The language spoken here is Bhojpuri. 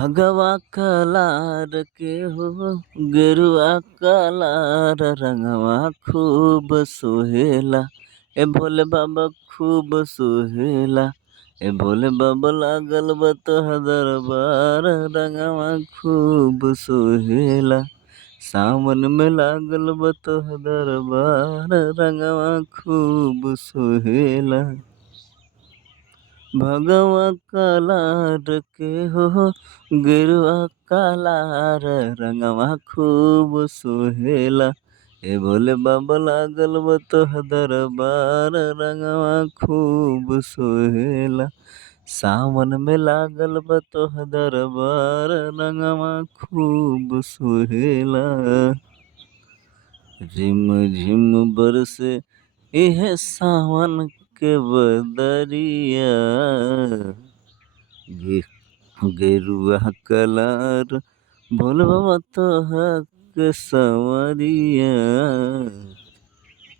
भगवा कलार के हो गेरुआ कलार रंगवा खूब सोहेला। ए भोले बाबा खूब सोहेला। ए भोले बाबा लागल बा तोहर दरबार रंगवा खूब सोहेला। सावन में लागल बा तोहर दरबार रंगवा खूब सोहेला। भगवा कलार के हो गेरुआ कलार रंगवा खूब सोहेला। ए भोले बाबा लागल बा तोहर दरबार रंगवा खूब सोहेला। सावन में लागल बा तोहर दरबार रंगवा खूब सोहेला। झिम झिम बरसे इहे सावन के बदरिया। गेरुआ कलर भोले बाबा तोहर के संवरिया।